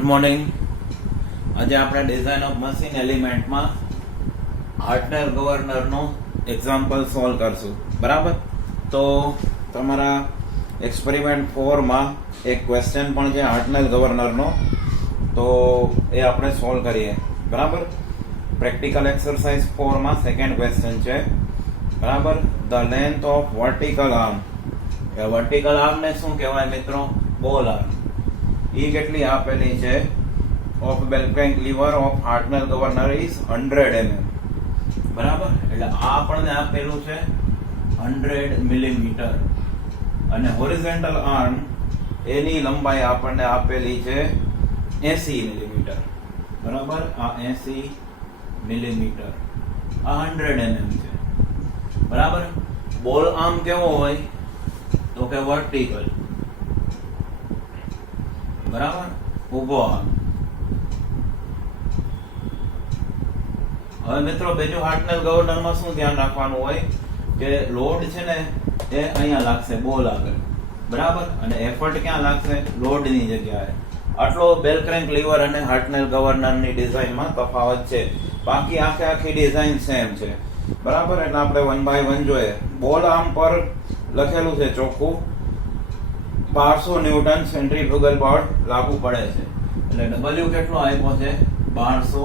Good morning. આજે આપણે design of machine એલિમેન્ટમાં હાર્ટનર ગવર્નરનો એક્ઝામ્પલ સોલ્વ કરશું. બરાબર, તો તમારા એક્સપેરિમેન્ટ 4માં એક ક્વેશ્ચન પણ છે હાર્ટનર ગવર્નરનો, તો એ આપણે સોલ્વ કરીએ. બરાબર, પ્રેક્ટિકલ એક્સરસાઇઝ 4માં સેકન્ડ ક્વેશ્ચન છે. બરાબર, the length of vertical arm. Vertical આર્મને શું કહેવાય મિત્રો? Ball arm. એ કેટલી આપેલી છે? Of bell crank lever of Hartnell governor is 100 mm. બરાબર, એટલે આ આપણને આપેલું છે 100 મિલીમીટર અને હોરિઝોન્ટલ આર્મ એની લંબાઈ આપણને આપેલી છે 80 મિલીમીટર. બરાબર, આ 80 મિલીમીટર, આ 100 mm છે. બરાબર, બોલ આર્મ કેવો હોય તો કે વર્ટિકલ. બરાબર, ઊભો આર્મ. હવે મિત્રો બીજું હાર્ટનર ગવર્નરમાં શું ધ્યાન રાખવાનું હોય કે લોડ છે ને એ અહીંયા લાગશે બોલ આગળ. બરાબર, અને એફર્ટ ક્યાં લાગશે? લોડની જગ્યાએ. આટલો બેલ ક્રેન્ક લીવર અને હાર્ટનર ગવર્નરની ડિઝાઇનમાં તફાવત છે, બાકી આખી ડિઝાઇન સેમ છે. બરાબર, એટલે આપણે 1 by 1 જોઈએ. બોલ આર્મ પર લખેલું છે ચોખ્ખું 1200 ન્યૂટન સેન્ટ્રીફ્યુગલ બળ લાગુ પડે છે, એટલે W કેટલો આપ્યો છે? 1200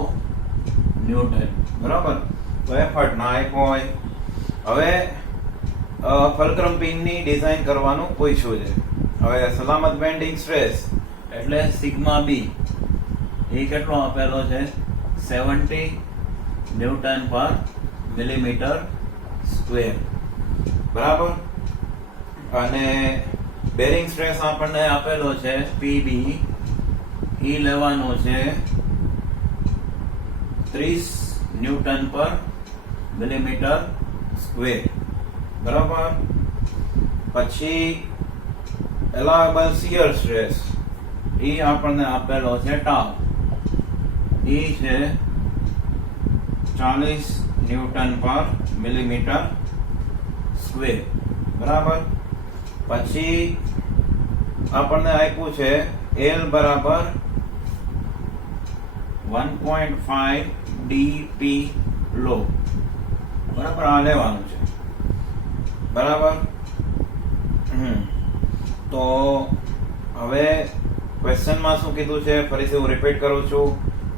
ન્યૂટન. બરાબર, તો એફર્ટ ના આપ્યો હોય. હવે ફલ્ક્રમ પિનની ડિઝાઇન કરવાનું પૂછ્યું છે. હવે સલામત બેન્ડિંગ સ્ટ્રેસ એટલે સિગ્મા બી એ કેટલો આપેલો છે? 70 ન્યૂટન પર મિલીમીટર સ્ક્વેર. બરાબર, અને બેરિંગ સ્ટ્રેસ આપણને આપેલો છે PB, ઈ લેવાનો છે 30 ન્યૂટન પર મિલીમીટર સ્ક્વેર. બરાબર, પછી એલાવેબલ શિયર સ્ટ્રેસ ઈ આપણને આપેલો છે ટાઉ, ઈ છે 40 ન્યૂટન પર મિલીમીટર સ્ક્વેર. બરાબર, પછી આપણને આપ્યું છે L બરાબર 1.5 dp લો. બરાબર, આ લેવાનું છે. બરાબર, તો હવે ક્વેશ્ચનમાં શું કીધું છે ફરીથી હું રિપીટ કરું છું.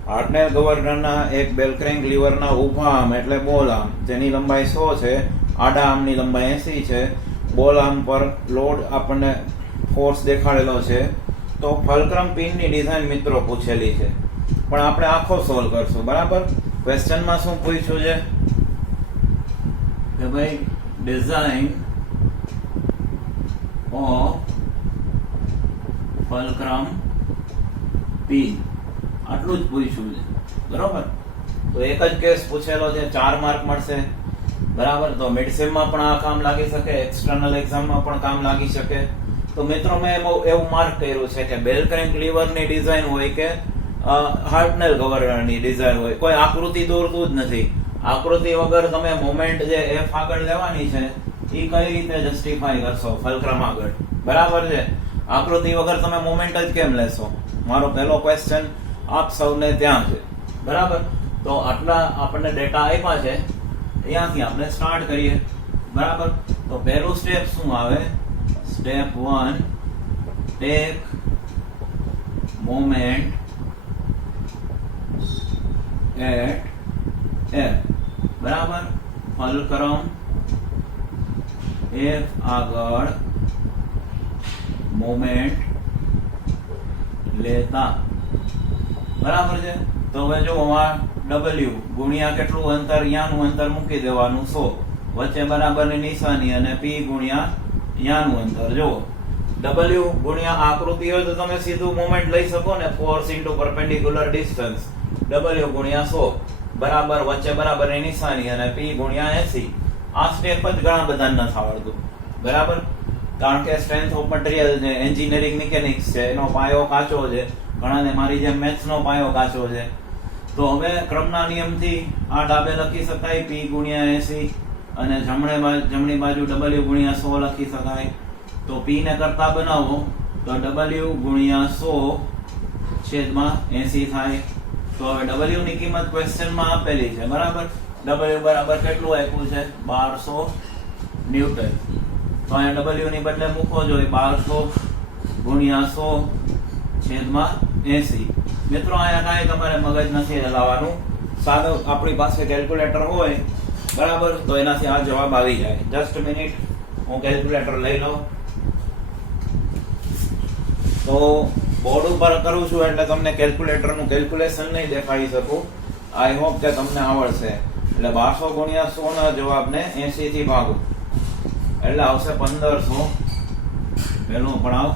હાર્ટનર ગવર્નરના એક બેલ ક્રેન્ક લીવરના ઊભા આર્મ એટલે બોલ આર્મ જેની લંબાઈ 100 છે, આડા આર્મની લંબાઈ 80 છે. બોલ આર્મ પર લોડ આપણને ફોર્સ દેખાડેલો છે. તો ફલ્ક્રમ પિનની ડિઝાઇન મિત્રો પૂછેલી છે, પણ આપણે આખો સોલ્વ કરશું. બરાબર, ક્વેશ્ચનમાં શું પૂછ્યું છે કે ભાઈ ડિઝાઇન ઓફ ફલ્ક્રમ પિન, આટલું જ પૂછ્યું છે. બરાબર, તો એક જ કેસ પૂછેલો છે, 4 માર્ક મળશે. બરાબર, તો મિડસેમમાં પણ આ કામ લાગી શકે, એક્સટર્નલ એક્ઝામમાં પણ કામ લાગી શકે. તો મિત્રો મેં એવું માર્ક કર્યું છે કે બેલ ક્રેન્ક લીવરની ડિઝાઇન હોય કે હાર્ટનર ગવર્નરની ડિઝાઇન હોય, કોઈ આકૃતિ દોરતું જ નથી. આકૃતિ વગર તમે મોમેન્ટ જે F આગળ લેવાની છે એ કઈ રીતે જસ્ટિફાઈ કરશો ફલ્ક્રમ આગળ? બરાબર છે, આકૃતિ વગર તમે મોમેન્ટ જ કેમ લેશો? મારો પહેલો ક્વેશ્ચન આપ સૌને ત્યાં છે. બરાબર, તો આટલા આપણને ડેટા આપ્યા છે, અહીંયાથી આપણે સ્ટાર્ટ કરીએ. બરાબર, તો પહેલું સ્ટેપ શું આવે? Step 1, take moment at F. બરાબર, ફલ્ક્રમ F આગળ મોમેન્ટ લેતા. બરાબર છે, તો હવે જો આ W ગુણ્યા કેટલું અંતર, યાનું અંતર મૂકી દેવાનું 100, વચ્ચે બરાબરની નિશાની અને P ગુણ્યા યાનું અંતર. જો W ગુણ્યા આકૃતિ હોય તો તમે સીધું મોમેન્ટ લઈ શકો ને, force into perpendicular distance. W ગુણ્યા 100 બરાબર વચ્ચે બરાબરની નિશાની અને P ગુણ્યા 80. આ સ્ટેપ જ ઘણા બધાને નથી આવડતું. બરાબર, કારણ કે સ્ટ્રેન્થ ઓફ મટીરીયલ છે, એન્જિનિયરિંગ મિકેનિક્સ છે, એનો પાયો કાચો છે. ઘણાને મારી જેમ મેથ્સનો પાયો કાચો છે. તો હવે ક્રમના નિયમથી આ ડાબે લખી શકાય P ગુણ્યા 80 અને જમણી બાજુ W ગુણ્યા 100 લખી શકાય. તો P ને કરતા બનાવો તો W ગુણ્યા 100 છેદમાં 80 થાય. તો હવે W ની કિંમત ક્વેશ્ચનમાં આપેલી છે, બરાબર. W બરાબર કેટલું આપ્યું છે? 1200 ન્યૂટન. તો અહીંયા W ની બદલે મૂકવો જોઈએ 1200 ગુણ્યા 100 છેદમાં 80. મિત્રો અહીંયા કાંઈ તમારે મગજ નથી હલાવવાનું, સાદો આપણી પાસે કેલ્ક્યુલેટર હોય, બરાબર, તો એનાથી આ જવાબ આવી જાય. જસ્ટ મિનિટ, હું કેલ્ક્યુલેટર લઈ લઉં. તો બોર્ડ ઉપર કરું છું એટલે તમને કેલ્ક્યુલેટરનું કેલ્ક્યુલેશન નહીં દેખાડી શકું. આઈ હોપ કે તમને આવડશે. એટલે 1200 ગુણ્યા 100 ના જવાબને 80 થી ભાગો એટલે આવશે 1500. પહેલો પડાવ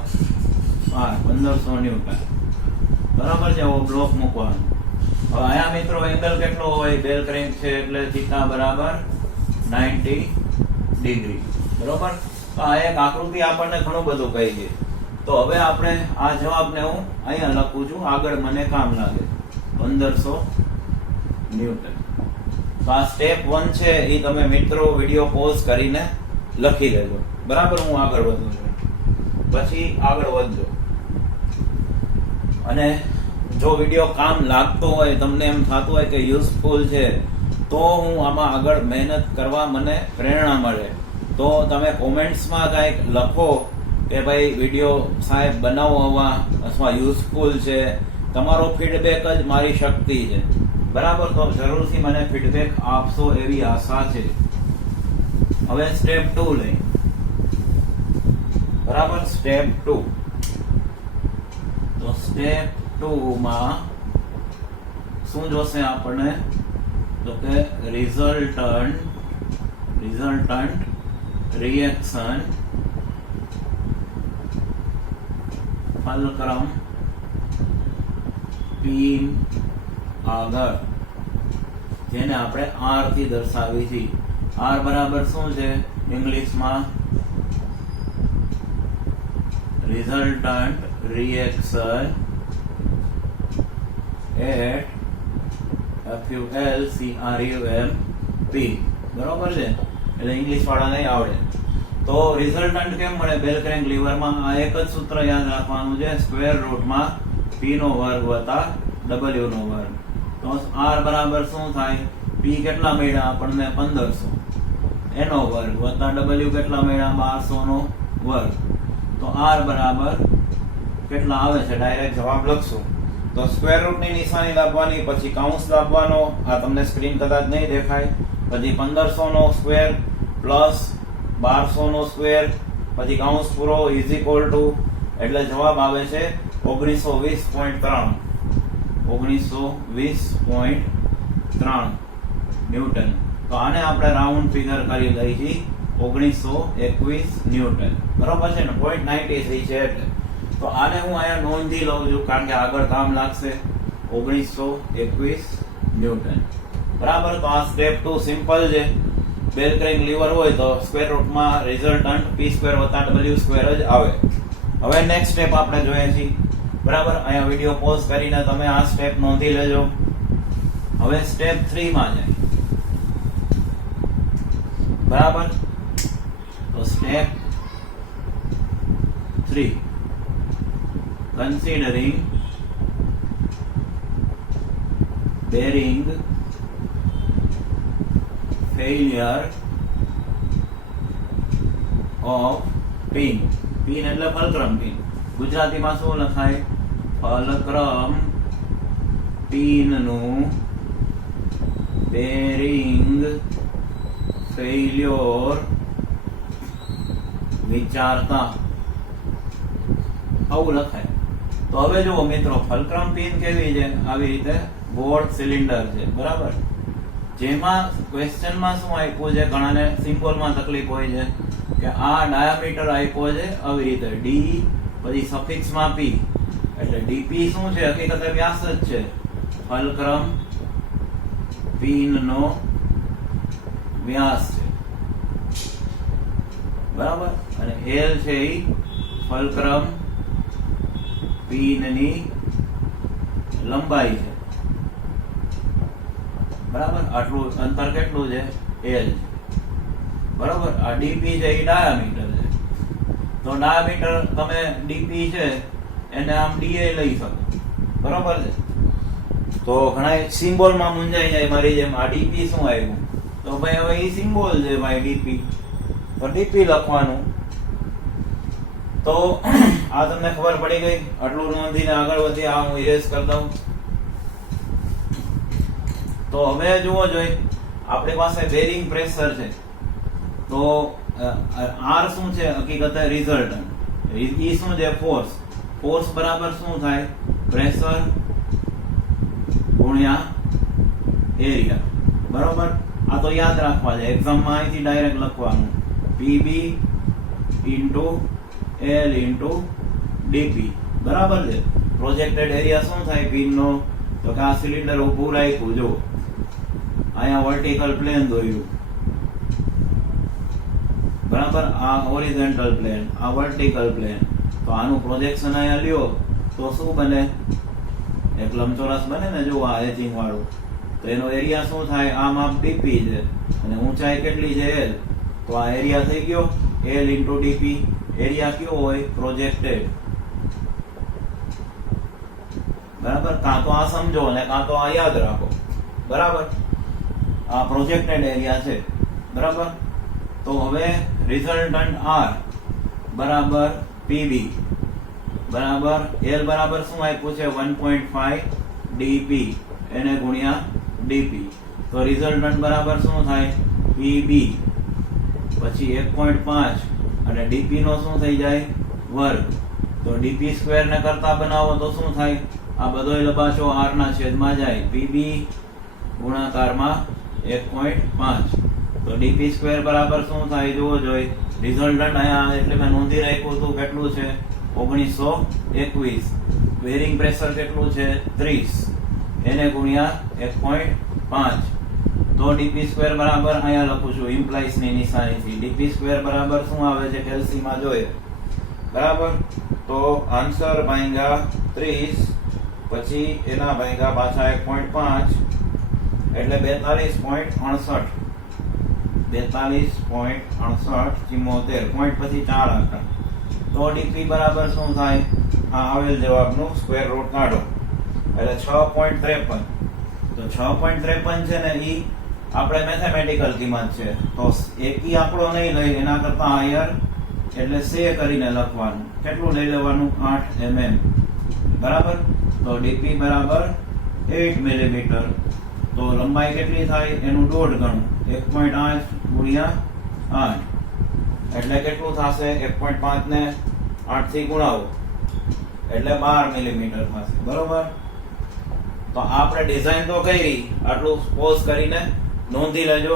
1500 ન્યૂટન, બરાબર છે. બ્લોક મૂકવાનું. હવે અહીંયા મિત્રો એંગલ કેટલો હોય? બેલ ક્રેન્ક છે એટલે થીટા બરાબર 90 ડિગ્રી, બરોબર. તો આ એક આકૃતિ આપણને ઘણું બધું કહી દે. તો હવે આપણે આ જવાબને હું અહીંયા લખું છું, આગળ મને કામ લાગે 1500 ન્યૂટન. તો આ સ્ટેપ 1 છે, એ તમે મિત્રો વિડિયો પોઝ કરીને લખી લેજો, બરાબર. હું આગળ વધું છું, પછી આગળ વધજો. અને જો વિડિયો કામ લાગતો હોય, તમને એમ થતું હોય કે યુઝફુલ છે, તો હું આમાં આગળ મહેનત કરવા મને પ્રેરણા મળે. તો તમે કોમેન્ટ્સમાં કંઈક લખો કે ભાઈ વિડિયો સાહેબ બનાવો આવા, અથવા યુઝફુલ છે. તમારો ફીડબેક જ મારી શક્તિ છે, બરાબર. તો જરૂરથી મને ફીડબેક આપશો એવી આશા છે. હવે સ્ટેપ 2 લઈ, બરાબર. સ્ટેપ 2. તો સ્ટેપ 2 માં શું જોશે આપણને? તો કે રિઝલ્ટન્ટ રિએક્શન ફલક્રમ પીન આગળ, જેને આપણે R થી દર્શાવી છે. R બરાબર શું છે ઇંગ્લિશમાં? રિઝલ્ટન્ટ રિએક્શન એટ FULCRUMP, બરોબર છે. એટલે ઇંગ્લિશ વાળા નહીં આવડે તો રિઝલ્ટન્ટ કેમ મળે? બેલ ક્રેન્ક લીવરમાં આ એક જ સૂત્ર યાદ રાખવાનું છે, સ્ક્વેર રૂટમાં p નો વર્ગ વત્તા w નો વર્ગ. તો r બરાબર શું થાય? p કેટલા મળ્યા આપણને? 1500 એનો વર્ગ વત્તા w કેટલા મળ્યા? 1200 નો વર્ગ. તો r બરાબર કેટલા આવે છે? ડાયરેક્ટ જવાબ લખશું. તો સ્ક્વેર રૂટની નિશાની દાબવાની, પછી કૌંસ દાબવાનો. આ તમને સ્ક્રીન કદાચ નહીં દેખાય. પછી 1500 નો સ્ક્વેર પ્લસ 1200 નો સ્ક્વેર, પછી કૌંસ પૂરો ઇઝ ઇક્વલ ટુ, એટલે જવાબ આવે છે 1920.3 1920.3 ન્યૂટન. તો આને આપણે રાઉન્ડ ફિગર કરી લઈ છીએ 1921 ન્યૂટન, બરોબર છે ને? 0.93 છે એટલે. તો આને હું અહીંયા નોંધી લઉં છું, કારણ કે આગળ કામ લાગશે. 1921 ન્યૂટન, બરાબર. તો આ સ્ટેપ 2 સિમ્પલ છે. બેલ ક્રેન્ક લીવર હોય તો સ્ક્વેર રૂટમાં રિઝલ્ટન્ટ p સ્ક્વેર વત્તા w સ્ક્વેર જ આવે. હવે નેક્સ્ટ સ્ટેપ આપણે જોઈએ છીએ, બરાબર. અહીંયા વિડિયો પોઝ કરીને તમે આ સ્ટેપ નોંધી લેજો. હવે સ્ટેપ 3 માં જાય, બરાબર. તો step 3, considering bearing failure of pin. pin એટલે ફલક્રમ પિન. ગુજરાતીમાં શું લખાય? ફલક્રમ પિન નું બેરિંગ ફેલ્યોર વિચારતા, આવું લખાય. તો હવે જુઓ મિત્રો, ફલક્રમ પિન કેવી છે? આવી રીતે ગોળ સિલિન્ડર છે, બરાબર. જેમાં ક્વેશ્ચનમાં શું આપ્યું છે, ઘણાને સિમ્બોલમાં તકલીફ હોય છે કે આ ડાયામીટર આપ્યો છે આવી રીતે d, પછી સફિક્સમાં p, એટલે dp શું છે? હકીકતે વ્યાસ જ છે. ફલક્રમ પિનનો વ્યાસ છે, બરાબર. અને l છે એ ફલક્રમ પિનની લંબાઈ છે, બરાબર. આટલું અંતર કેટલું છે? l, બરાબર. આ dp છે એ ડાયામીટર છે. તો ડાયામીટર તમે dp છે એને આમ da લઈ શકો, બરોબર છે. તો ઘણા સિમ્બોલમાં મૂંઝાઈ જાય મારી જેમ, આ ડીપી શું આવ્યું, તો ભાઈ હવે એ સિમ્બોલ છે ભાઈ ડીપી, તો ડીપી લખવાનું. તો આ તમને ખબર પડી ગઈ. આટલું નોંધીને આગળ વધી, આ હું ઇરેઝ કરી દઉં. તો હવે જુઓ જોઈએ, આપણી પાસે બેરિંગ પ્રેશર છે, તો આર શું છે હકીકતે રિઝલ્ટન્ટ, ઈ શું છે ફોર્સ. ફોર્સ બરાબર શું થાય, પ્રેશર ગુણ્યા એરિયા. બરોબર, આ તો યાદ રાખવા છે, એક્ઝામમાં અહીંથી ડાયરેક્ટ લખવાનું, PB into L into DP. બરાબર છે. પ્રોજેક્ટેડ એરિયા શું થાય પિનનો, તો કે આ સિલિન્ડર ઊભું રાખ્યું, જો અહીંયા વર્ટિકલ પ્લેન દોર્યું, બરાબર, આ હોરિઝોન્ટલ પ્લેન, આ વર્ટિકલ પ્લેન. તો આનું પ્રોજેક્શન અહીંયા લ્યો તો શું બને, એક લંબચોરસ બને ને, જો આ એચિંગ વાળું. તો એનો એરિયા શું થાય, આ માપ ડીપી છે અને ઊંચાઈ કેટલી છે એલ, તો આ એરિયા થઈ ગયો એલ ઇન્ટુ ડીપી. એરિયા કયો હોય, પ્રોજેક્ટેડ. બરાબર, કાં તો આ સમજો અને કાં તો આ યાદ રાખો. બરાબર, આ પ્રોજેક્ટેડ એરિયા છે. બરાબર, તો હવે રિઝલ્ટન્ટ આર બરાબર પીબી બરાબર એલ બરાબર શું આપ્યું છે 1.5 ડીપી એને ગુણ્યા ડીપી. તો રિઝલ્ટન્ટ બરાબર શું થાય, પીબી પછી 1.5 અને ડીપી નો શું થઈ જાય, વર્ગ. તો ડીપી સ્ક્વેર ને કરતા બનાવો તો શું થાય, આ બધોય લબાચો આર ના છેદમાં જાય, પીબી ગુણાકારમાં 1.5. તો ડીપી સ્ક્વેર બરાબર શું થાય, જુઓ જોઈ, રિઝલ્ટન્ટ અહીંયા એટલે મેં નોંધી રાખ્યું હતું કેટલું છે 1921. બેરિંગ પ્રેશર કેટલું છે 30 એને ગુણ્યા 1.5. તો ડીપી સ્ક્વેર બરાબર અહીંયા લખું છું ઇમ્પ્લાઇઝ ની નિશાનીથી, ડીપી સ્ક્વેર બરાબર શું આવે છે કેલ્સી માં જોઈએ. બરાબર, તો આન્સર ભાંગ્યા 30 પછી એના ભાંગ્યા પાછા 1.5 એટલે 42.68. 42.68 પોઈન્ટ પછી 4 આંકડા. તો ડીપી બરાબર શું થાય, આ આવેલ જવાબનું સ્ક્વેર રૂટ કાઢો એટલે 6.53. તો 6.53 છે ને ઈ આપણે મેથેમેટિકલ કિંમત છે, તો એકી આંકડો નહીં લઈ, એના કરતા હાયર એટલે સે કરીને લખવાનું. કેટલું લઈ લેવાનું, 8 mm. બરાબર, તો ડીપી બરાબર 8 મિલીમીટર. તો લંબાઈ કેટલી થાય, એનું દોઢ ગણું, 1.8 ગુણ્યા 8 એટલે કેટલું થશે, 1.5 ને 8 થી ગુણાવો એટલે 12 મિલીમીટર થશે. બરોબર, તો આપણે ડિઝાઇન તો કરી, આટલું પોઝ કરીને નોંધી લેજો.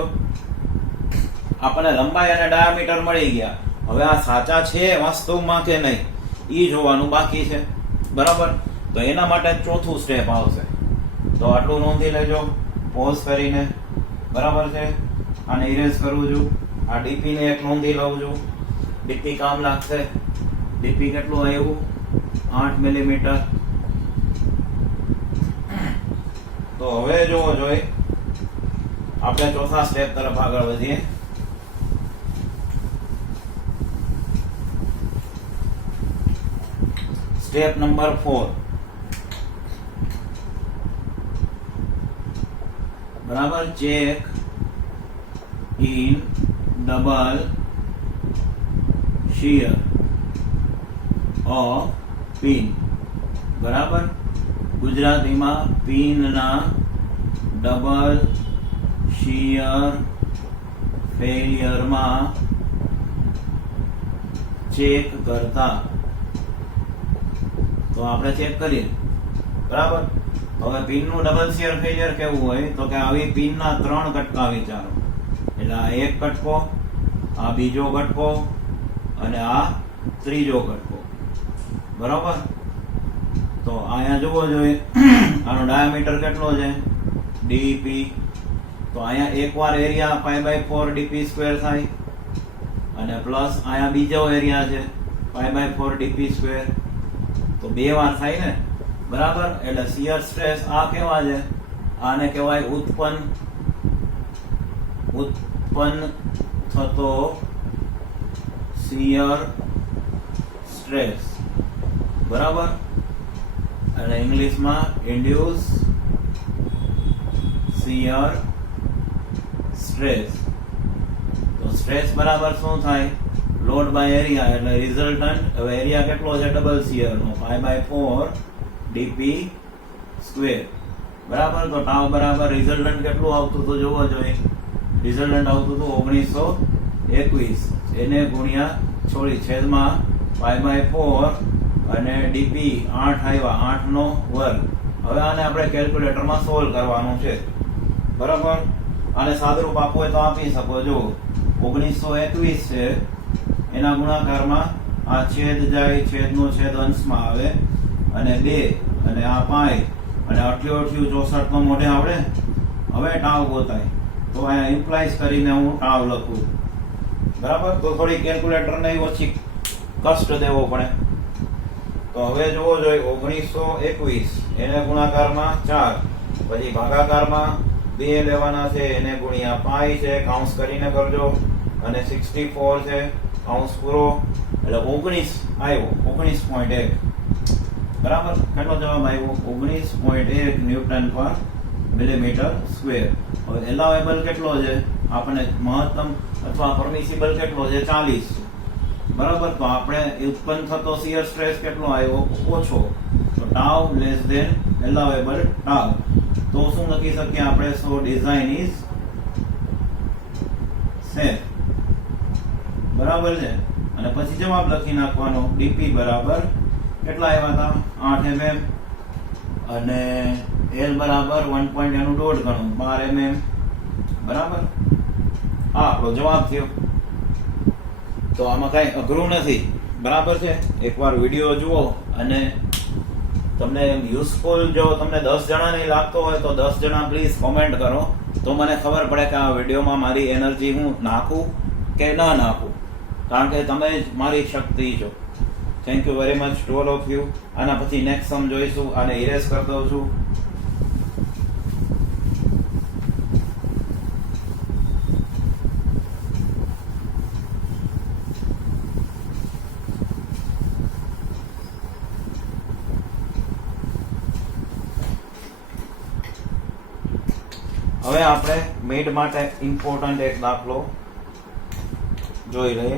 આપણને લંબાઈ અને ડાયામીટર મળી ગયા. હવે આ સાચા છે વાસ્તવમાં કે નહીં ઈ જોવાનું બાકી છે. બરાબર, તો એના માટે ચોથું સ્ટેપ આવશે. તો આટલું નોંધી લેજો પોઝ કરીને. બરાબર છે, આને ઇરેઝ કરું છું. આ ડીપી ને એક નોંધી લઉં છું, ડીપી કામ લાગશે. ડીપી કેટલું આવ્યું, 8 મિલીમીટર. તો હવે જોવો જોઈ, આપણે ચોથા સ્ટેપ તરફ આગળ વધીએ. Step number 4. બરાબર, check in double shear of pin. બરાબર, ગુજરાતીમાં પિનના ડબલ શિયર ફેલિયરમાં ચેક કરતા. તો આપણે ચેક કરીએ. બરાબર, હવે પિનનું ડબલ શિયર ફેલિયર કેવું હોય, તો કે આવી પિનના 3 કટકા વિચારો. એટલે આ એક કટકો, આ બીજો કટકો અને આ ત્રીજો કટકો. બરાબર, તો અહીંયા જોવો જોઈએ, આનો ડાયામીટર કેટલો છે ડીપી. તો અહીંયા એકવાર એરિયા π/4 ડીપી સ્ક્વેર થાય અને પ્લસ અહીંયા બીજો એરિયા છે π/4 ડીપી સ્ક્વેર. તો 2 વાર થાય ને. બરાબર, એટલે શિયર સ્ટ્રેસ આ કેવા છે, આને કહેવાય ઉત્પન્ન થતો શિયર સ્ટ્રેસ. બરાબર, અને ઇંગ્લિશમાં ઇન્ડ્યુસ શિયર સ્ટ્રેસ. તો સ્ટ્રેસ બરાબર શું થાય? લોડ બાય એરિયા એટલે રિઝલ્ટન્ટ. હવે એરિયા કેટલો છે ડબલ શિયર નો, 5/4 dp સ્ક્વેર. બરાબર. તો ટાઉ બરાબર રિઝલ્ટન્ટ કેટલું આવતું હતું જોવો જોઈએ. રિઝલ્ટન્ટ આવતું હતું 1921 એને ગુણ્યા છેદમાં 5/4 અને ડીપી 8 આવ્યા, 8 નો વર્ગ. હવે આને આપણે કેલ્ક્યુલેટરમાં સોલ્વ કરવાનું છે. બરાબર. આને સાદુરૂપ આપવું હોય તો આપી શકો. જો 1921 છે એના ગુણાકારમાં આ છેદ જાય, છેદનો છેદ અંશમાં આવે અને 2 અને આ 5 અને 88 64 તો મોઢે આવડે. હવે ટાવ ગોતાય તો અહીંયા ઇમ્પ્લાઇઝ કરીને હું ટાવ લખું. બરાબર. તો થોડી કેલ્ક્યુલેટરને ઓછી કષ્ટ દેવો પડે. તો હવે જોવો જોઈએ 1921 એને ગુણાકારમાં 4, પછી ભાગાકારમાં 2 લેવાના છે, એને ગુણ્યા 5 છે, કાઉન્સ કરીને કરજો, અને 64 છે, કાઉન્સ પૂરો, એટલે 19 આવ્યો. 19.1. બરાબર. કેટલો જવાબ આવ્યો? 19.1 ન્યૂટન પર મિલીમીટર સ્ક્વેર. હવે એલાવેબલ કેટલો છે? આપણે મહત્તમ અથવા પરમિસિબલ કેટલો છે? 40. બરાબર. તો આપણે ઉત્પન્ન થતો શિયર સ્ટ્રેસ કેટલો આવ્યો? ઓછો. તો ટાઉ લેસ ધેન એલાવેબલ ટાઉ. તો શું લખી શકીએ આપણે? સો ડિઝાઇન ઇઝ સેફ. બરાબર છે. અને પછી જવાબ લખી નાખવાનો. ડીપી બરાબર કેટલા આવ્યા હતા? 8 mm અને એલ બરાબર 1.1 ગણું 12 mm. બરાબર. આ આપણો જવાબ થયો. તો આમાં કઈ અઘરું નથી. બરાબર છે. એકવાર વિડીયો જુઓ અને તમને યુઝફુલ જો તમને 10 જણા નહીં લાગતો હોય તો 10 જણા પ્લીઝ કોમેન્ટ કરો, તો મને ખબર પડે કે આ વિડીયોમાં મારી એનર્જી હું નાખું કે ન નાખું. કારણ કે તમે જ મારી શક્તિ છો. Thank you very much to all of you. આના પછી નેક્સ્ટ સમ જોઈશું. આને ઇરેઝ કરી દઉં છું. હવે આપણે મિડ માટે ઇમ્પોર્ટન્ટ એક દાખલો જોઈ લઈએ.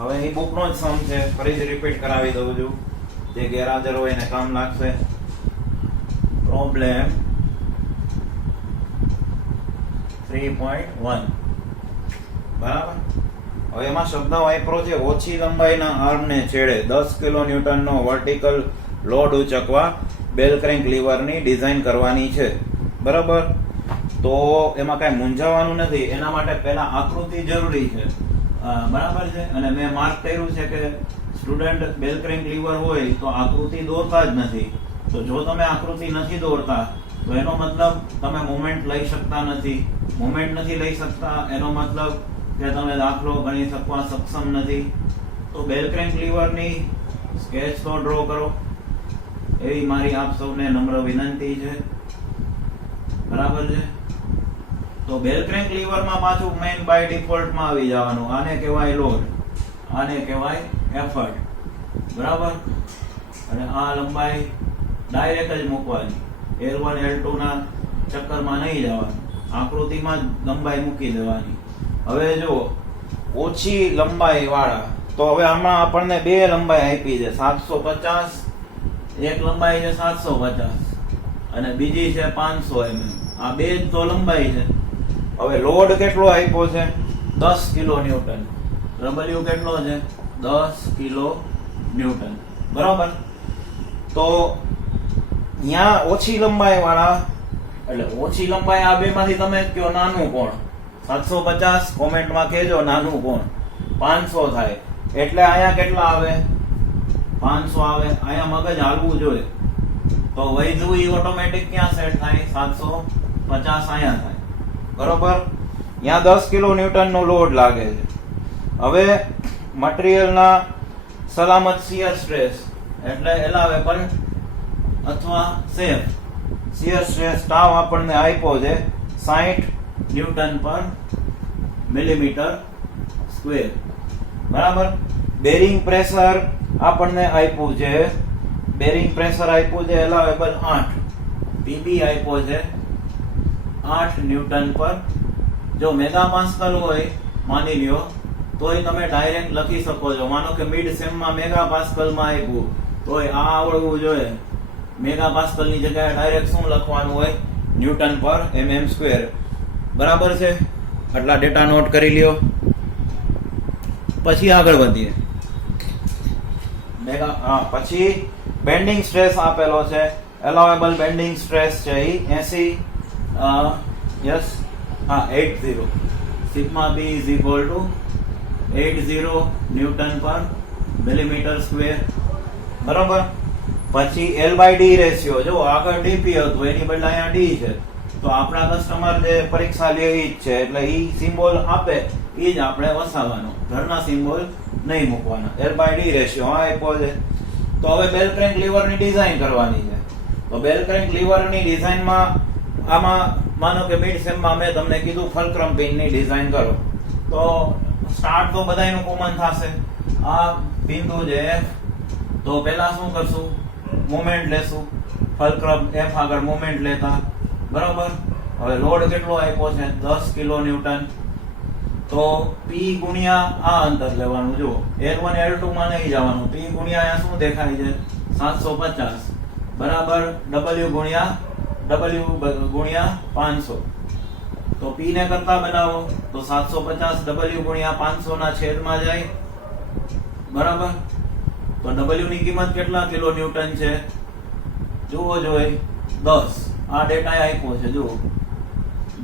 હવે એ બુકનો જ સમ છે, ફરીથી રિપીટ કરાવી દઉં છું, જે ગેરહાજર હોય એને કામ લાગશે. પ્રોબ્લેમ 3.1. બરાબર. હવે એમાં શબ્દ વાપરો છે ઓછી લંબાઈના આર્મને છેડે 10 કિલો ન્યૂટનનો વર્ટિકલ લોડ ઉચકવા બેલ ક્રેન્ક લીવરની ડિઝાઇન કરવાની છે. બરાબર. તો એમાં કઈ મૂંઝાવાનું નથી. એના માટે પહેલા આકૃતિ જરૂરી છે. બરાબર છે. અને મેં માર્ક કર્યું છે કે સ્ટુડન્ટ બેલ ક્રેન્ક લીવર હોય તો આકૃતિ દોરતા જ નથી. તો જો તમે આકૃતિ નથી દોરતા તો એનો મતલબ તમે મોમેન્ટ લઈ શકતા નથી. મોમેન્ટ નથી લઈ શકતા એનો મતલબ કે તમે દાખલો ગણી શકવા સક્ષમ નથી. તો બેલ ક્રેન્ક લીવરની સ્કેચ તો ડ્રો કરો એવી મારી આપ સૌને નમ્ર વિનંતી છે. બરાબર છે. તો બેલ ક્રેન્ક લીવરમાં પાછું મેઇન બાય ડિફોલ્ટ માં આવી જવાનું. આને કહેવાય લોડ, આને કહેવાય એફર્ટ. બરાબર. અને આ લંબાઈ ડાયરેક્ટ જ મૂકવાની. L1 L2 ના ચક્કરમાં નહીં જવાનું. આકૃતિમાં જ લંબાઈ મૂકી દેવાની. હવે જો ઓછી લંબાઈ વાળા, તો હવે આમાં આપણને બે લંબાઈ આપી છે 750. એક લંબાઈ છે 750 અને બીજી છે 500 mm. આ બે જ તો લંબાઈ છે. હવે લોડ કેટલો આપ્યો છે? 10 કિલો ન્યૂટન. W કેટલો છે? 10 કિલો ન્યૂટન. બરાબર. તો ત્યાં ઓછી લંબાઈ વાળા, એટલે ઓછી લંબાઈ આ બે માંથી તમે કયો નાનું કોણ? 750 કોમેન્ટમાં કહેજો નાનું કોણ. 500 થાય એટલે અહીંયા કેટલા આવે? 500 આવે. અહીંયા મગજ હાલવું જોઈએ. તો વૈધું ઈ ઓટોમેટિક ક્યાં સેટ થાય? 750 અહીંયા થાય. બરોબર. ત્યાં 10 કિલો ન્યૂટન નો લોડ લાગે છે. હવે મટીરીયલના સલામત શિયર સ્ટ્રેસ એટલે એલાવેબલ અથવા સેફ શિયર સ્ટ્રેસ ટાવ આપણને આપ્યો છે 60 ન્યૂટન પર મિલીમીટર સ્ક્વેર. બરાબર. બેરિંગ પ્રેશર આપણને આપ્યું છે, બેરિંગ પ્રેશર આપ્યું છે એલાવેબલ 8, પીબી આપ્યો છે 8 ન્યૂટન પર. જો મેગાપાસ્કલ હોય માની લ્યો તોય તમે ડાયરેક્ટ લખી શકો છો. માનો કે મિડ સેમમાં મેગાપાસ્કલ માં આપ્યું તોય આ આવડવું જોઈએ. મેગાપાસ્કલ ની જગ્યાએ ડાયરેક્ટ શું લખવાનું હોય? ન્યૂટન પર mm સ્ક્વેર. બરાબર છે? આટલા ડેટા નોટ કરી લ્યો. પછી આગળ વધીએ. પછી બેન્ડિંગ સ્ટ્રેસ આપેલો છે. એલાવેબલ બેન્ડિંગ સ્ટ્રેસ છે ઈ 80 80 sigma b is equal to 80 newton પર મિલીમીટર સ્ક્વેર. બરાબર. પછી L/D રેશિયો, જો આગળ dp હતું એની બદલે અહીંયા d છે, તો આપણા કસ્ટમર જે પરીક્ષા લે ઈ જ છે એટલે ઈ સિમ્બોલ આપે ઈ જ આપણે વસાવવાનો, ઘરના સિમ્બોલ નહીં મૂકવાના. L/D રેશિયો આપ્યો છે. તો હવે બેલ ક્રેન્ક લીવર ની ડિઝાઇન કરવાની છે. તો બેલ ક્રેન્ક લીવર ની ડિઝાઇનમાં આમાં માનો કે મિડ સેમ માં મેં તમને કીધું ફલ્ક્રમ પિન ની ડિઝાઇન કરો. તો સ્ટાર્ટ તો બધાયનું કોમન થશે. આ બિંદુ છે તો પહેલા શું કરશું? મોમેન્ટ લેશું. ફલ્ક્રમ F આગળ મોમેન્ટ લેતા. બરાબર. હવે લોડ કેટલો આપ્યો છે? 10 કિલો ન્યૂટન. તો P ગુણ્યા આ અંતર લેવાનું. જો L1 L2 માં નહીં જવાનું. P ગુણ્યા અહીંયા શું દેખાય છે? 750 બરાબર W ગુણ્યા 500. તો P ને કરતા બનાવો તો 750 W ગુણ્યા 500 ના છેદમાં જાય. બરાબર. તો W ની કિંમત કેટલા કિલો ન્યૂટન છે? જુઓ જોઈ 10. આ ડેટા આપ્યો છે. જુઓ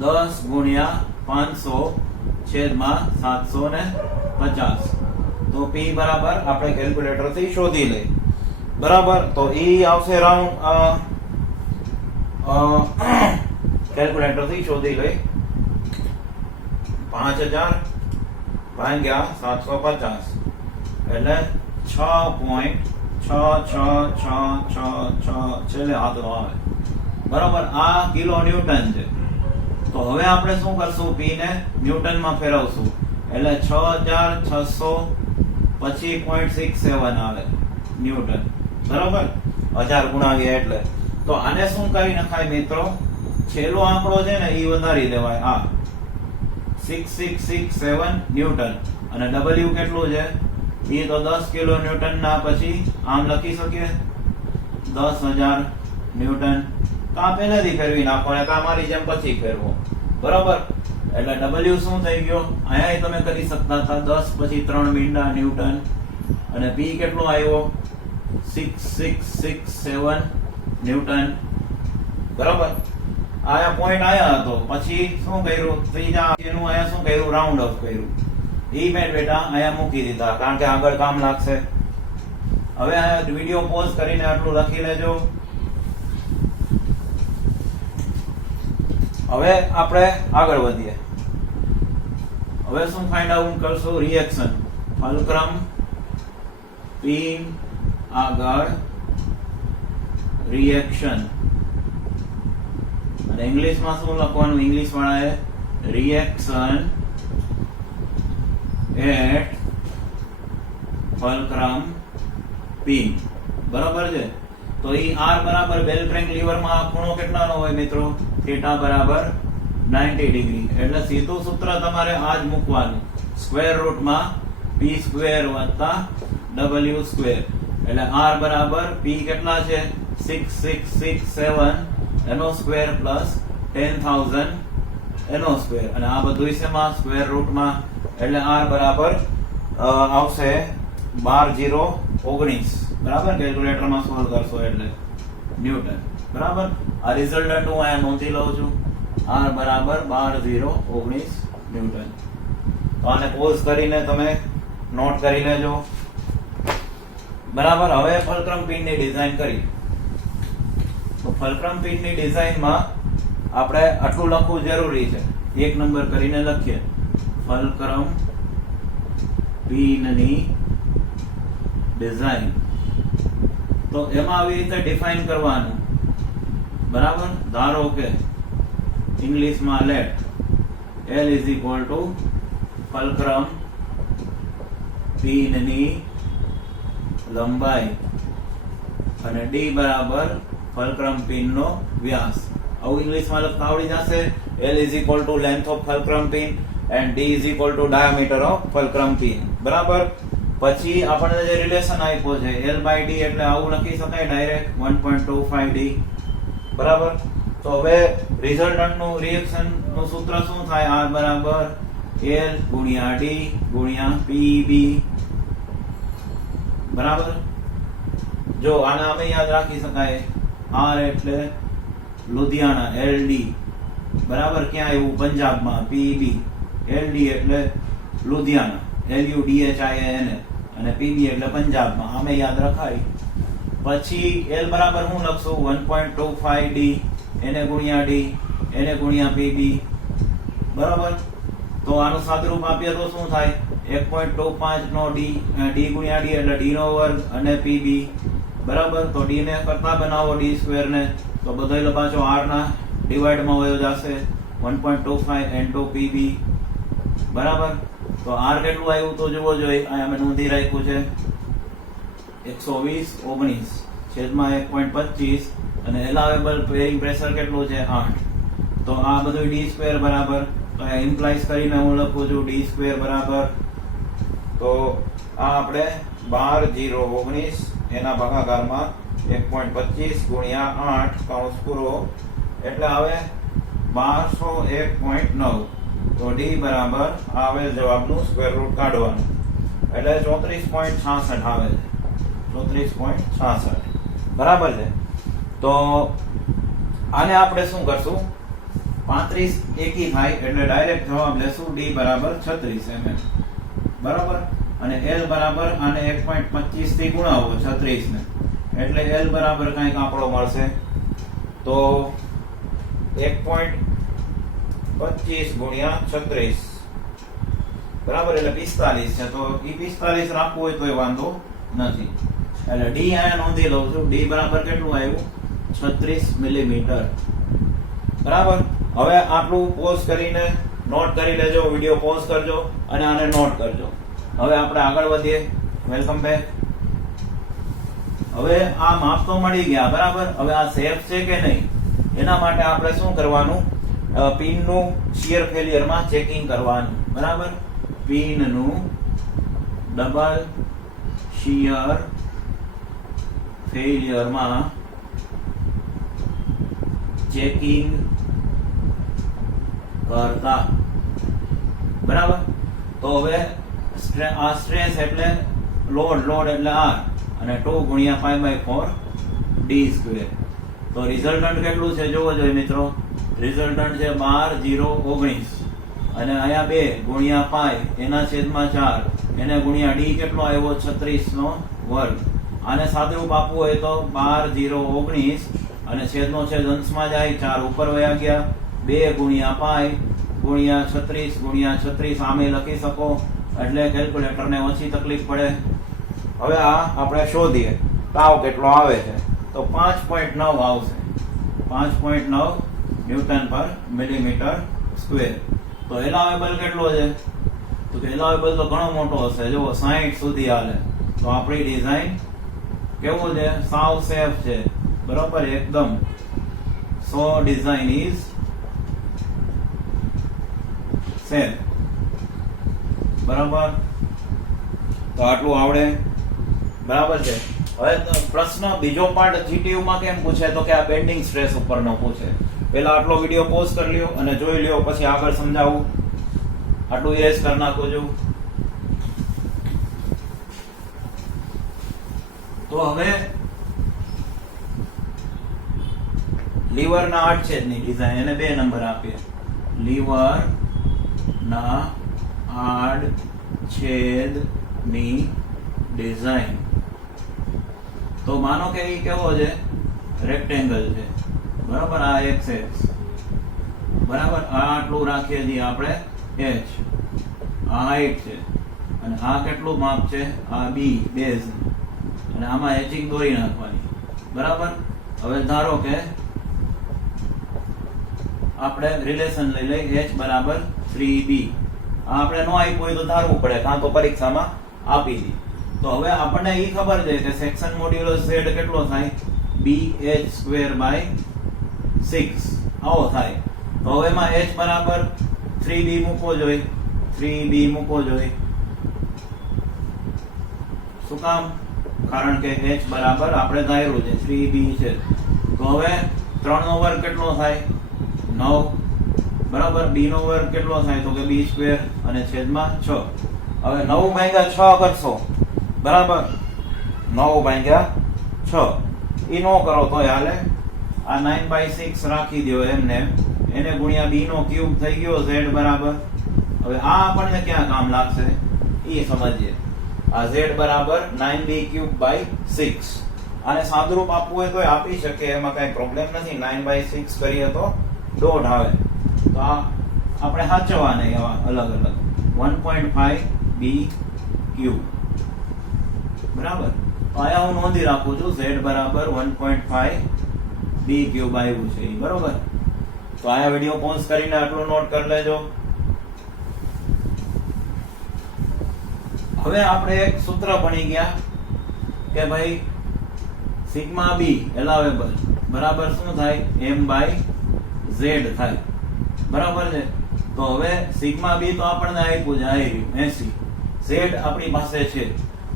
10 ગુણ્યા 500 છેદમાં 750. તો P બરાબર આપણે કેલ્ક્યુલેટર થી શોધી લઈ. બરાબર. તો ઈ આવશે રાઉન્ડ કેલ્ક્યુલેટર થી શોધી લઈ 5000 ભાગ્યા 750 એટલે 6.6666 છેલ્લે આંકડો આવે. બરાબર. આ કિલો ન્યૂટન છે. તો હવે આપણે શું કરશું? P ને ન્યૂટન માં ફેરવશું એટલે 6600 પછી 0.67 આવે ન્યૂટન. બરાબર. 1000 ગુણાવીએ એટલે. તો આને શું કરી નખાય મિત્રો? છેલ્લો આંકડો છે ને ઈ વધારી દેવાય. આ 6667 ન્યૂટન અને W કેટલું છે? એ તો 10 કિલો ન્યૂટન ના પછી આમ લખી શકીએ 10000 ન્યૂટન. તો આ પહેલેથી ફેરવી નાખો ને મારી જેમ પછી ફેરવો. બરાબર. એટલે W શું થઈ ગયો? અહીંયા તમે કરી શકતા હતા 10 પછી 3 મીંડા ન્યૂટન અને P કેટલો આવ્યો? 6667 ન્યૂટન. બરાબર. આયા પોઈન્ટ આયા હતો. પછી શું કર્યું? ત્રીજા એનું આયા શું કર્યું? રાઉન્ડ ઓફ કર્યું. ઈ મેં બેટા આયા મૂકી દીધા કારણ કે આગળ કામ લાગશે. હવે આ વિડિયો પોઝ કરીને આટલું લખી લેજો. હવે આપણે આગળ વધીએ. હવે શું ફાઇન્ડ આઉટ કરશું? રિએક્શન. ફલ્ક્રમ પિન આગળ રિએક્શન. અને ઇંગ્લિશમાં શું લખવાનું? ઇંગ્લિશ વાળાએ રિએક્શન એટ ફલ્ક્રમ પિન. બરાબર છે. તો ઈ R બરાબર બેલ ક્રેન્ક લીવર માં ખૂણો કેટલાનો હોય મિત્રો? થીટા બરાબર 90 ડિગ્રી. એટલે સીધું સૂત્ર તમારે આ જ મૂકવાનું. સ્ક્વેર રૂટ માં P સ્ક્વેર વત્તા W સ્ક્વેર. એટલે R બરાબર P કેટલા છે? 6667 એનો સ્ક્વેર પ્લસ 10000 એનો સ્ક્વેર. અને આ બધું શેમાં? સ્ક્વેર રૂટ માં. એટલે R બરાબર આવશે 12019. બરાબર. કેલ્ક્યુલેટર માં સોલ્વ કરશો એટલે ન્યૂટન. બરાબર. આ રિઝલ્ટન્ટ હું અહીંયા નોંધી લઉં છું. R બરાબર 12019 ન્યૂટન. તો આને પોઝ કરીને તમે નોટ કરી લેજો. બરાબર. હવે ફલ્ક્રમ પિન ની ડિઝાઇન કરી. તો ફલ્ક્રમ પિન ની ડિઝાઇન માં આપણે આટલું લખવું જરૂરી છે. એક નંબર કરીને લખીએ. ફલ્ક્રમ પિન ની ડિઝાઇન. તો એમાં આવી રીતે ડિફાઇન કરવાનું. બરાબર. ધારો કે ઇંગ્લિશમાં let L is equal to fulcrum પિનની લંબાઈ અને ડી બરાબર ફલક્રમ પિનનો વ્યાસ. આવું ઇંગ્લિશમાં લખતા આવડી જશે. L is equal to length of fulcrum pin and D is equal to diameter of fulcrum pin. બરાબર. પછી આપણને જે રિલેશન આપ્યો છે L by D એટલે આવું લખી શકાય ડાયરેક્ટ 1.25 D. બરાબર. તો હવે રિઝલ્ટન્ટ નું રિએક્શન નું સૂત્ર શું થાય? R બરાબર L ગુણ્યા D ગુણ્યા PB. બરાબર. જો આને અમે યાદ રાખી શકાય. R એટલે લુધિયાણા LD. બરાબર. ક્યાં આવ્યું? પંજાબમાં. PB LD એટલે લુધિયાણા LUDHIANA અને PB એટલે પંજાબમાં. આમે યાદ રખાય. પછી L બરાબર હું લખશું 1.25 D એને ગુણ્યા D એને ગુણ્યા PB. બરાબર. તો આનું સાદુરૂપ આપીએ તો શું થાય? 1.25 નો D ગુણ્યા D એટલે D નો વર્ગ અને PB. બરાબર. તો D ને કરતા બનાવો D સ્ક્વેર ને, તો બધો લબાચો R ના ડિવાઇડ માં વયો જશે. 1.25 into PB. બરાબર. તો R કેટલું આવ્યું તો જોવો જોઈએ. અહીંયા મેં નોંધી રાખ્યું છે 120/19 છેદમાં 1.25 અને એલાવેબલ બેરિંગ પ્રેશર કેટલું છે? 8. તો આ બધું D સ્ક્વેર બરાબર. તો આ ઇમ્પ્લાઇઝ કરીને હું લખું છું D સ્ક્વેર બરાબર. તો આ આપણે 12/0/19 એના ભાગાકારમાં 1.25 ગુણ્યા 8 કૌંસ પૂરો એટલે આવે 1201.9. તો D બરાબર આવે જવાબનું સ્ક્વેર રૂટ કાઢવાનું એટલે 34.66 આવે છે. 34.66 બરાબર છે. તો આને આપણે શું કરશું? 35 એકી થાય એટલે ડાયરેક્ટ જવાબ લેશું D બરાબર 36 mm. બરાબર. અને L બરાબર આને 1.25 થી ગુણાવો 36 ને એટલે L બરાબર કંઈક આંકડો મળશે. તો 1.25 ગુણ્યા 36 બરાબર એટલે 45 છે. તો એ 45 રાખવું હોય તો વાંધો નથી. એટલે D આયા નોંધી લઉં છું. D બરાબર કેટલું આવ્યું? 36 મિલીમીટર. બરાબર. હવે આટલું પોઝ કરીને નોટ કરી લેજો. વિડિયો પોઝ કરજો અને આને નોટ કરજો. હવે આપણે આગળ વધીએ. Welcome back. હવે આ માપ તો મળી ગયા. બરાબર. હવે આ સેફ છે કે નહીં એના માટે આપણે શું કરવાનું? પિન નું શિયર ફેલિયર માં ચેકિંગ કરવાનું. બરાબર. પિન નું ડબલ શિયર ફેલિયર માં ચેકિંગ કરતા. બરાબર. તો હવે આ સ્ટ્રેસ એટલે લોડ એટલે R અને 2 ગુણ્યા 5/4 D સ્ક્વેર. તો રિઝલ્ટન્ટ કેટલું છે જોવો જોઈએ મિત્રો. રિઝલ્ટન્ટ છે 12/0/19 અને અહીંયા 2 ગુણ્યા 5 એના છેદમાં 4 એને ગુણ્યા D કેટલો આવ્યો? 36 નો વર્ગ. આને સાદુરૂપ આપવું હોય તો 12/0/19 અને છેદનો છેદ અંશમાં જાય 4 ઉપર વયા ગયા 2 ગુણ્યા 5 ગુણ્યા 36 ગુણ્યા 36 આમે લખી શકો એટલે કેલ્ક્યુલેટર ને ઓછી તકલીફ પડે. હવે આ આપણે શોધીએ તાવ કેટલો આવે છે. તો 5.9 આવશે. 5.9 ન્યૂટન પર મિલીમીટર સ્ક્વેર. તો એલાવેબલ કેટલો છે? તો એલાવેબલ તો ઘણો મોટો હશે. જો 60 સુધી હાલે. તો આપણી ડિઝાઇન કેવું છે? સાવ સેફ છે. બરોબર. એકદમ. સો ડિઝાઇન ઇઝ સેફ. બરાબર. તો આટલું આવડે. બરાબર છે. હવે પ્રશ્ન બીજો પાર્ટ જીટીયુ માં કેમ પૂછે તો કે આ બેન્ડિંગ સ્ટ્રેસ ઉપરનો પૂછે. પહેલા આટલો વિડિયો પોઝ કરી લ્યો અને જોઈ લ્યો પછી આગળ સમજાવું. આટલું ઇરેઝ કરી નાખો જો. તો હવે લીવર ના આડછેદની ડિઝાઇન એને 2 નંબર આપીએ. લીવર ના આડછેદની ડિઝાઇન. તો માનો કે એ કેવો છે? રેક્ટેંગલ છે. બરાબર. આ એક્સ એક્સ. બરાબર. આ આટલું રાખીએ છીએ આપણે h. આ હાઈટ છે અને આ કેટલું માપ છે? આ b બેઝ અને આમાં હેચિંગ દોરી નાખવાની. બરાબર. હવે ધારો કે આપણે રિલેશન લઈ લઈ h બરાબર 3b. આ આપણે નો આપ્યું હોય તો ધારવું પડે કાં તો પરીક્ષામાં આપી દી. તો હવે આપણને એ ખબર છે કે સેક્શન મોડ્યુલસ z કેટલો થાય bh²/6 આવો થાય. તો હવે એમાં h બરાબર 3b મૂકવો જોઈએ. 3b મૂકવો જોઈએ. શું કામ? કારણ કે h બરાબર આપણે ધાર્યું છે 3b છે. તો હવે 3 નો વર્ગ કેટલો થાય 9 બરાબર. b નો વર્ગ કેટલો થાય તો કે b² અને છેદમાં 6. હવે 9/6 કરશો બરાબર. 9/6 ઈ નો કરો તોય હાલે. આ 9/6 રાખી દો એમને. એને ગુણ્યા b નો ક્યુબ થઈ ગયો z બરાબર. હવે આ આપણને ક્યાં કામ લાગશે ઈ સમજીએ. આ z બરાબર 9b³/6. આને સાદુરૂપ આપવું હોય તો આપી શકે, એમાં કઈ પ્રોબ્લેમ નથી. 9/6 કરીએ તો દોઢ આવે. તો આ આપણે સાચવવા નહીં એવા અલગ અલગ 1.5b³ બરાબર. તો અહીંયા હું નોંધી રાખું છું z બરાબર 1.5b³ આવ્યું છે બરોબર. તો અહીંયા વિડિયો પોઝ કરીને આટલું નોટ કરી લેજો. હવે આપણે એક સૂત્ર ભણી ગયા કે ભાઈ સિગ્મા બી એલાવેબલ બરાબર શું થાય m/z થાય બરાબર છે. તો હવે સિગ્મા બી તો આપણને આપ્યું છે 80. z આપણી પાસે છે.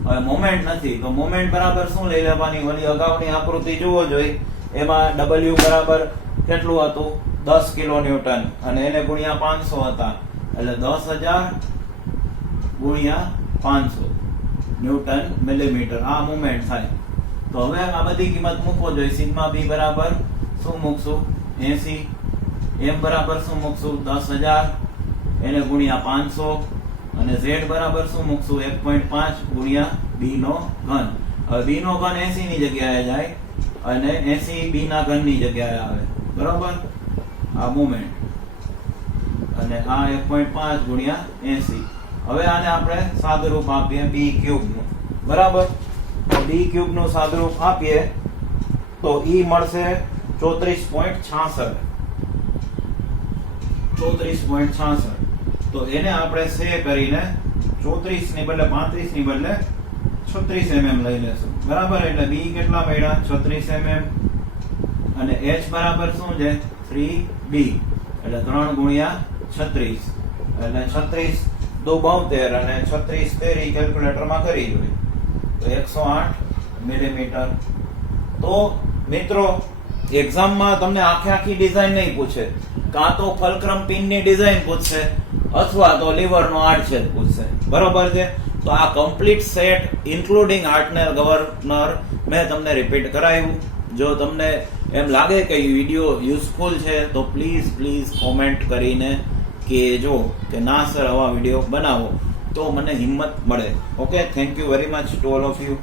હવે મોમેન્ટ નથી તો મોમેન્ટ બરાબર શું લઈ લેવાની? ઓલી અગાઉની આકૃતિ જુઓ જોઈએ. એમાં w બરાબર કેટલું હતું 10 કિલોન્યુટન અને એને ગુણ્યા 500 હતા એટલે 10,000 ગુણ્યા 500 ન્યૂટન મિલીમીટર આ મોમેન્ટ થાય. તો હવે આ બધી કિંમત મૂકવો જોઈએ. સિગ્મા બી બરાબર શું મૂકશું 80. m બરાબર શું મૂકશું 10,000 એને ગુણ્યા 500 અને z બરાબર શું મૂકશું 1.5 ગુણ્યા b નો ઘન. હવે b નો ઘન 80 ની જગ્યાએ જાય અને 80 b ના ઘન ની જગ્યાએ આવે બરાબર. આ મોમેન્ટ અને આ 1.5 ગુણ્યા 80. હવે આને આપણે સાદુરૂપ આપીએ b³ નું બરાબર. તો b³ નું સાદુરૂપ આપીએ તો ઈ મળશે 34.66. 34.66. તો એને આપણે સે કરીને 34 ની બદલે 35 ની બદલે 36 mm લઈ લેશું બરાબર. એટલે b કેટલા મળ્યા 36 mm અને h બરાબર શું છે 3b એટલે 3 ગુણ્યા 36 એટલે 36 દો 72 અને 36 તેરી કેલ્ક્યુલેટરમાં કરી જોઈએ તો 108 મિલીમીટર. તો મિત્રો એક્ઝામમાં તમને આખી ડિઝાઇન નહીં પૂછે, કાં તો ફલક્રમ પિનની ડિઝાઇન પૂછશે અથવા તો લીવરનો આડછેદ પૂછશે બરોબર છે. તો આ કમ્પ્લીટ સેટ ઇન્ક્લુડિંગ હાર્ટનેલ ગવર્નર મેં તમને રિપીટ કરાવ્યું. જો તમને એમ લાગે કે વિડીયો યુઝફુલ છે તો પ્લીઝ કોમેન્ટ કરીને કહેજો કે ના સર આવા વિડીયો બનાવો તો મને હિંમત મળે. Okay, thank you very much to all of you.